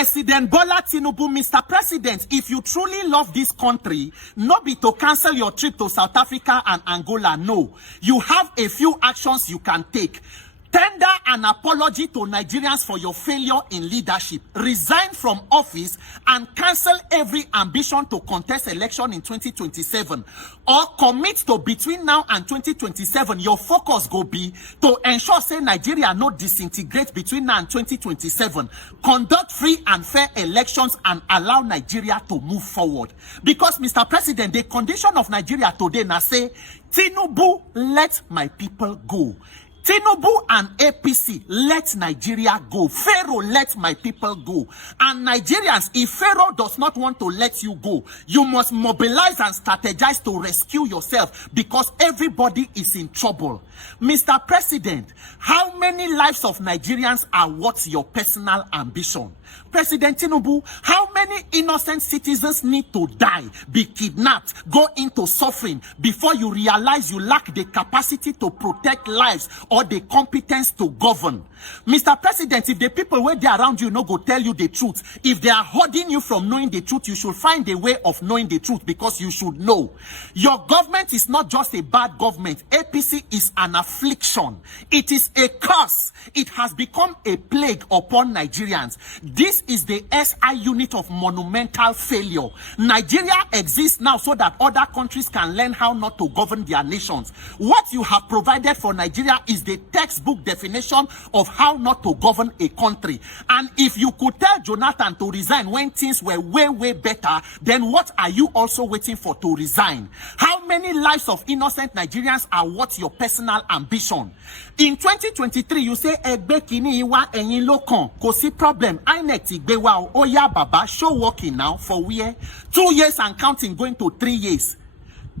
President Bola Tinubu, Mr. President, if you truly love this country, not be to cancel your trip to South Africa and Angola, no. You have a few actions you can take. Tender an apology to Nigerians for your failure in leadership. Resign from office and cancel every ambition to contest election in 2027. Or commit to between now and 2027, your focus go be to ensure say Nigeria not disintegrate between now and 2027. Conduct free and fair elections and allow Nigeria to move forward. Because, Mr. President, the condition of Nigeria today now say, Tinubu, let my people go. Tinubu and APC, let Nigeria go. Pharaoh, let my people go. And Nigerians, if Pharaoh does not want to let you go, you must mobilize and strategize to rescue yourself because everybody is in trouble. Mr. President, how many lives of Nigerians are worth your personal ambition? President Tinubu, how many innocent citizens need to die, be kidnapped, go into suffering before you realize you lack the capacity to protect lives or the competence to govern? Mr. President, if the people where they around you no go tell you the truth, if they are holding you from knowing the truth, you should find a way of knowing the truth because you should know. Your government is not just a bad government. APC is an affliction. It is a curse. It has become a plague upon Nigerians. This is the SI unit of monumental failure. Nigeria exists now so that other countries can learn how not to govern their nations. What you have provided for Nigeria is the textbook definition of how not to govern a country. And if you could tell Jonathan to resign when things were way better, then what are you also waiting for to resign? How many lives of innocent Nigerians are worth your personal ambition? In 2023, you say, Egbe kini iwa enyin lokan, ko si problem. INEC tigbewa o ya baba, show working now for where? 2 years and counting going to 3 years.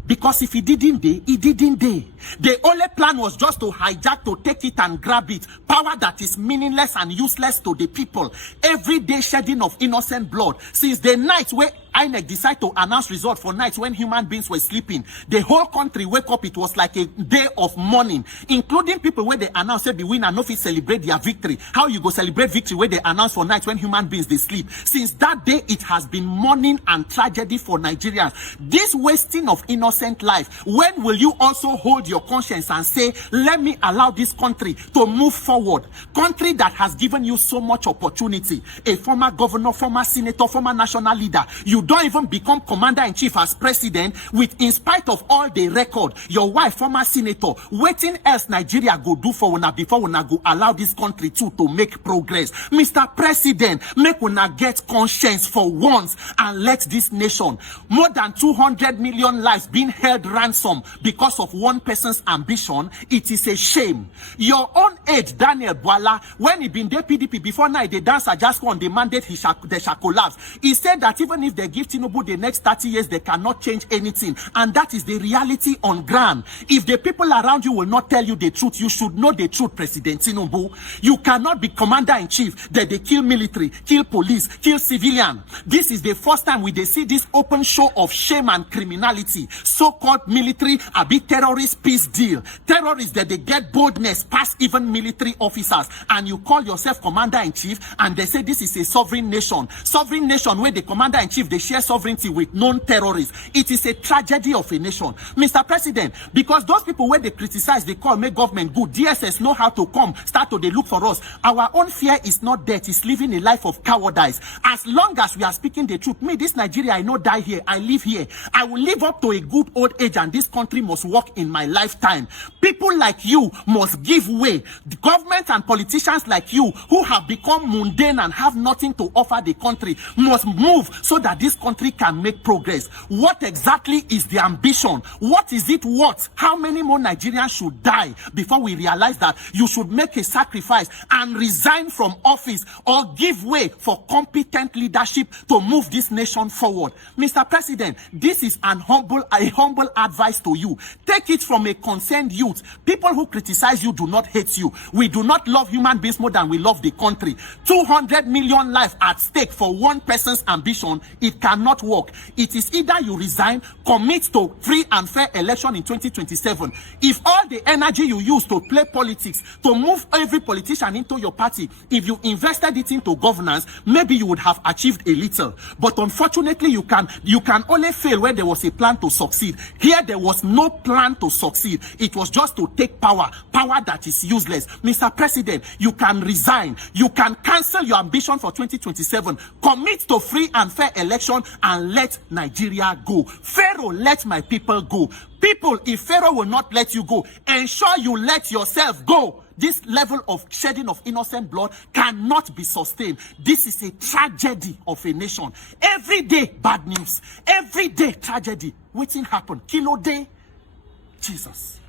Because if he didn't day, he didn't day. The only plan was just to hijack, to take it and grab it. Power that is meaningless and useless to the people. Everyday shedding of innocent blood. Since the night where INEC decided to announce results for nights when human beings were sleeping, the whole country wake up, it was like a day of mourning, including people where they announced say the winner no fit celebrate their victory. How you go celebrate victory where they announce for nights when human beings they sleep? Since that day, it has been mourning and tragedy for Nigerians. This wasting of innocent life, when will you also hold your conscience and say, let me allow this country to move forward? Country that has given you so much opportunity. A former governor, former senator, former national leader. You don't even become commander-in-chief as president with, in spite of all the record, your wife, former senator. Waiting else Nigeria go do for una before una go allow this country to make progress. Mr. President, make una get conscience for once and let this nation, more than 200 million lives being held ransom because of one person's ambition, it is a shame. Your own aide, Daniel Bwala, when he been there PDP before now, the dancer just on the mandate, they shall collapse. He said that even if they give Tinubu the next 30 years, they cannot change anything. And that is the reality on ground. If the people around you will not tell you the truth, you should know the truth, President Tinubu. You cannot be commander-in-chief that they kill military, kill police, kill civilian. This is the first time we see this open show of shame and criminality. So-called military, a big terrorist peace deal. Terrorists that they get boldness past even military officers. And you call yourself commander-in-chief and they say this is a sovereign nation. Sovereign nation where the commander-in-chief, they share sovereignty with non-terrorists. It is a tragedy of a nation. Mr. President, because those people where they criticize, they call make government good. DSS know how to come, start to they look for us. Our own fear is not death, it's living a life of cowardice. As long as we are speaking the truth, me, this Nigeria, I not die here, I live here. I will live up to a good old age and this country must work in my lifetime. People like you must give way. The government and politicians like you who have become mundane and have nothing to offer the country must move so that this country can make progress. What exactly is the ambition? What is it worth? How many more Nigerians should die before we realize that you should make a sacrifice and resign from office or give way for competent leadership to move this nation forward? Mr. President, this is a humble advice to you. Take it from a concerned youth. People who criticize you do not hate you. We do not love human beings more than we love the country. 200 million lives at stake for one person's ambition. It It cannot work. It is either you resign, commit to free and fair election in 2027. If all the energy you use to play politics, to move every politician into your party, if you invested it into governance, maybe you would have achieved a little. But unfortunately, you can only fail when there was a plan to succeed. Here, there was no plan to succeed. It was just to take power that is useless. Mr. President, you can resign. You can cancel your ambition for 2027. Commit to free and fair election and let Nigeria go. Pharaoh, let my people go. People, if Pharaoh will not let you go, ensure you let yourself go. This level of shedding of innocent blood cannot be sustained. This is a tragedy of a nation. Every day, bad news. Every day, tragedy. Waiting happen. Kilo day. Jesus.